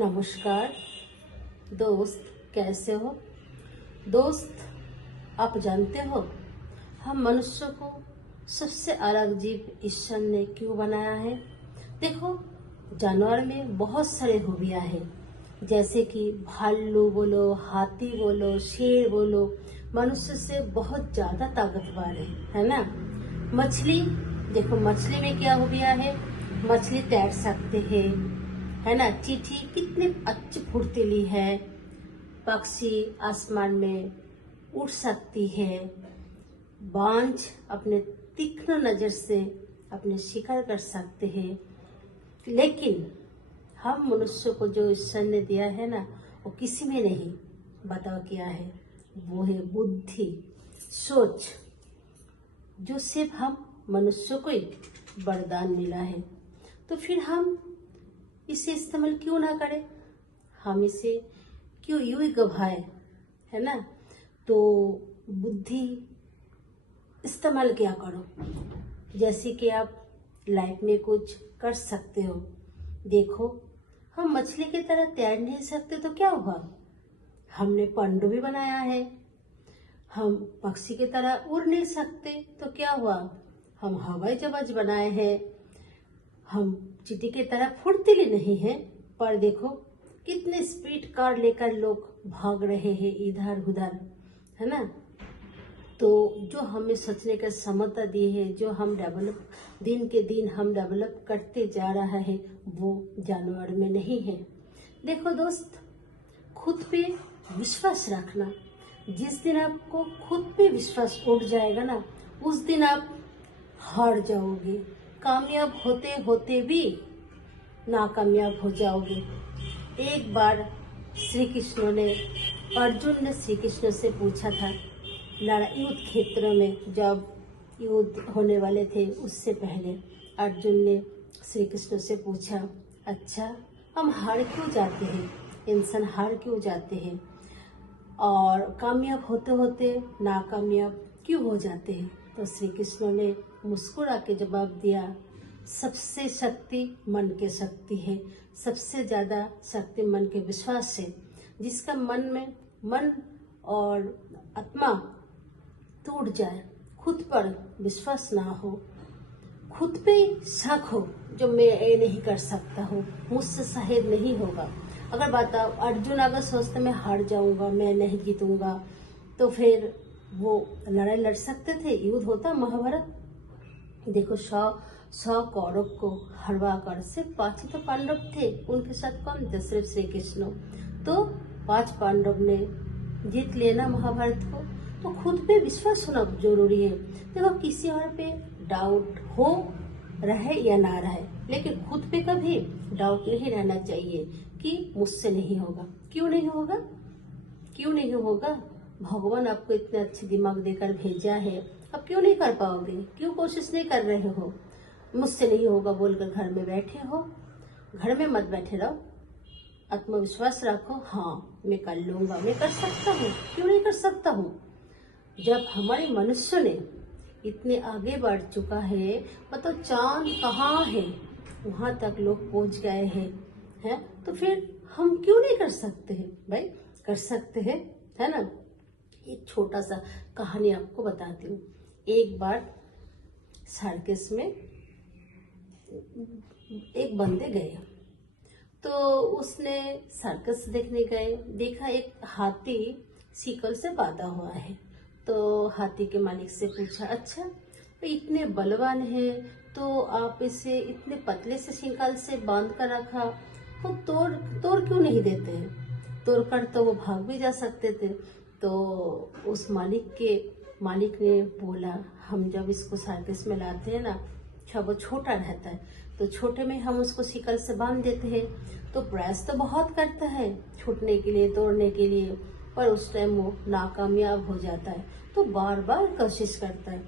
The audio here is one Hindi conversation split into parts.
नमस्कार दोस्त, कैसे हो दोस्त। आप जानते हो हम मनुष्य को सबसे अलग जीव ईश्वर ने क्यों बनाया है। देखो, जानवर में बहुत सारे खूबियां हैं, जैसे कि भालू बोलो, हाथी बोलो, शेर बोलो, मनुष्य से बहुत ज्यादा ताकतवर है ना। मछली, देखो मछली में क्या खूबियां है। मछली तैर सकते हैं, है ना। चींटी कितनी अच्छी फुर्तीली है। पक्षी आसमान में उड़ सकती है। बाज अपने तीक्ष्ण नजर से अपने शिकार कर सकते हैं। लेकिन हम मनुष्य को जो ईश्वर ने दिया है ना, वो किसी में नहीं। बताओ क्या है? वो है बुद्धि, सोच, जो सिर्फ हम मनुष्य को ही वरदान मिला है। तो फिर हम इसे इस्तेमाल क्यों ना करें? हम इसे क्यों यूं ही गवाए, है ना। तो बुद्धि इस्तेमाल क्या करो, जैसे कि आप लाइफ में कुछ कर सकते हो। देखो, हम मछली की तरह तैर नहीं सकते तो क्या हुआ, हमने पनडुब्बी बनाया है। हम पक्षी की तरह उड़ नहीं सकते तो क्या हुआ, हम हवाई जहाज बनाए हैं। हम चींटी की तरह फुर्तीले नहीं हैं, पर देखो कितने स्पीड कार लेकर लोग भाग रहे हैं इधर उधर, है ना। तो जो हमें सोचने का क्षमता दी है, जो हम डेवलप दिन के दिन हम डेवलप करते जा रहा है, वो जानवर में नहीं है। देखो दोस्त, खुद पे विश्वास रखना। जिस दिन आपको खुद पे विश्वास उठ जाएगा ना, उस दिन आप हार जाओगे। कामयाब होते होते भी नाकामयाब हो जाओगे। एक बार श्री कृष्ण ने अर्जुन ने श्री कृष्ण से पूछा था, लड़ाई युद्ध क्षेत्र में जब युद्ध होने वाले थे, उससे पहले अर्जुन ने श्री कृष्ण से पूछा, अच्छा हम हार क्यों जाते हैं, इंसान हार क्यों जाते हैं और कामयाब होते होते नाकामयाब क्यों हो जाते हैं। तो श्री कृष्ण ने मुस्कुरा के जवाब दिया, सबसे शक्ति मन के शक्ति है। सबसे ज्यादा शक्ति मन के विश्वास से। जिसका मन और आत्मा टूट जाए, खुद पर विश्वास ना हो, खुद पे शक हो, जो मैं ये नहीं कर सकता हूँ, मुझसे शायद नहीं होगा। अगर बताओ, अर्जुन अगर सोचते मैं हार जाऊंगा, मैं नहीं जीतूंगा, तो फिर वो लड़ाई लड़ सकते थे, युद्ध होता महाभारत। देखो, 100 कौरव को हरवा कर सिर्फ 5 ही तो पांडव थे, उनके साथ कौन थे, सिर्फ श्री कृष्ण। तो 5 पांडव ने जीत लिया ना महाभारत को। तो खुद पे विश्वास होना जरूरी है। देखो, किसी और पे डाउट हो रहे या ना रहे, लेकिन खुद पे कभी डाउट नहीं रहना चाहिए कि मुझसे नहीं होगा। क्यों नहीं होगा, क्यों नहीं होगा? भगवान आपको इतने अच्छे दिमाग देकर भेजा है, अब क्यों नहीं कर पाओगे? क्यों कोशिश नहीं कर रहे हो? मुझसे नहीं होगा बोलकर घर में बैठे हो। घर में मत बैठे रहो, आत्मविश्वास रखो। हाँ, मैं कर लूंगा, मैं कर सकता हूँ, क्यों नहीं कर सकता हूँ। जब हमारे मनुष्य ने इतने आगे बढ़ चुका है, मतलब चांद कहाँ है वहां तक लोग पहुंच गए हैं, तो फिर हम क्यों नहीं कर सकते हैं? भाई कर सकते हैं, है ना। एक छोटा सा कहानी आपको बताती हूँ। एक बार सर्कस में एक बंदे गए, तो उसने सर्कस देखने गए, देखा एक हाथी शिकल से बांधा हुआ है। तो हाथी के मालिक से पूछा, अच्छा तो इतने बलवान है, तो आप इसे इतने पतले से शिकल से बांध कर रखा, तो तोड़ क्यों नहीं देते हैं? तोड़ कर तो वो भाग भी जा सकते थे। तो उस मालिक ने बोला, हम जब इसको सर्कस में लाते हैं ना, वो छोटा रहता है, तो छोटे में हम उसको शिकल से बांध देते हैं, तो प्रयास तो बहुत करता है छूटने के लिए, तोड़ने के लिए, पर उस टाइम वो नाकामयाब हो जाता है। तो बार बार कोशिश करता है,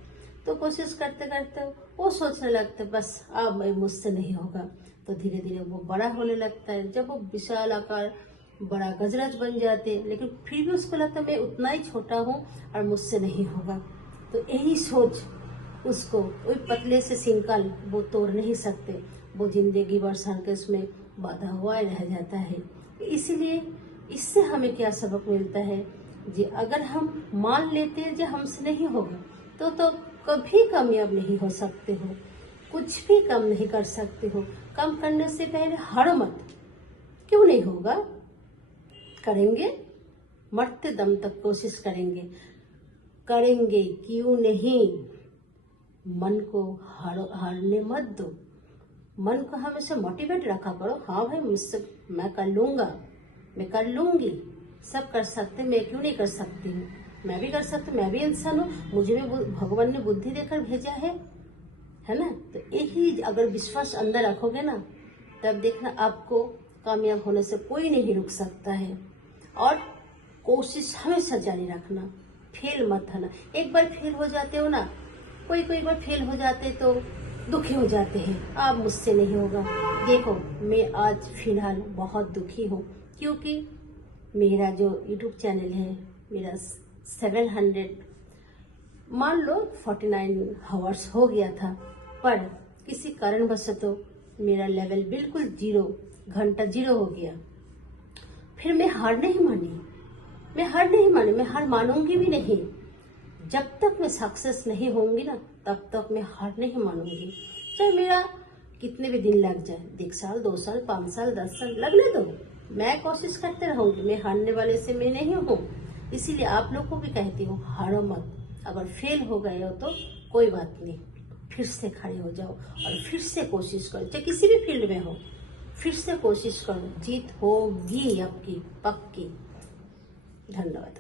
तो कोशिश करते करते वो सोचने लगता है, बस अब मुझसे नहीं होगा। तो धीरे धीरे वो बड़ा होने लगता है। जब वो विशाल आकार बड़ा गजराज बन जाते हैं, लेकिन फिर भी उसको लगता है मैं उतना ही छोटा हूँ और मुझसे नहीं होगा। तो यही सोच उसको, वही पतले से शिकल वो तोड़ नहीं सकते, वो जिंदगी भर सर्कस में बांधा हुआ रह जाता है। इसलिए इससे हमें क्या सबक मिलता है जी, अगर हम मान लेते हैं जो हमसे नहीं होगा तो कभी कामयाब नहीं हो सकते हो, कुछ भी कम नहीं कर सकते हो। कम करने से पहले हारो मत। क्यों नहीं होगा, करेंगे, मरते दम तक कोशिश करेंगे, करेंगे क्यों नहीं। मन को हारने मत दो, मन को हमेशा मोटिवेट रखा करो। हाँ भाई, मुझसे मैं कर लूंगा, मैं कर लूंगी, सब कर सकते, मैं क्यों नहीं कर सकती हूँ, मैं भी कर सकती, मैं भी इंसान हूँ, मुझे भी भगवान ने बुद्धि देकर भेजा है ना। तो यही अगर विश्वास अंदर रखोगे ना, तब देखना आपको कामयाब होने से कोई नहीं रुक सकता है। और कोशिश हमेशा जारी रखना, फेल मत होना। एक बार फेल हो जाते हो ना, कोई एक बार फेल हो जाते तो दुखी हो जाते हैं, अब मुझसे नहीं होगा। देखो, मैं आज फिलहाल बहुत दुखी हूँ, क्योंकि मेरा जो YouTube चैनल है, मेरा 700 मान लो 49 आवर्स हो गया था, पर किसी कारणवश तो मेरा लेवल बिल्कुल 0 घंटा 0 हो गया। फिर मैं हार नहीं मानी, मैं हार मानूंगी भी नहीं। जब तक मैं सक्सेस नहीं होंगी ना, तब तक मैं हार नहीं मानूंगी। चाहे मेरा कितने भी दिन लग जाए, 1 साल 2 साल 5 साल 10 साल लगने दो, मैं कोशिश करते रहूंगी। मैं हारने वाले से मैं नहीं हूँ। इसीलिए आप लोग को भी कहती हूँ, हारो मत। अगर फेल हो गए हो तो कोई बात नहीं, फिर से खड़े हो जाओ और फिर से कोशिश करो। चाहे किसी भी फील्ड में हो, फिर से कोशिश करो, जीत होगी आपकी पक्की। धन्यवाद।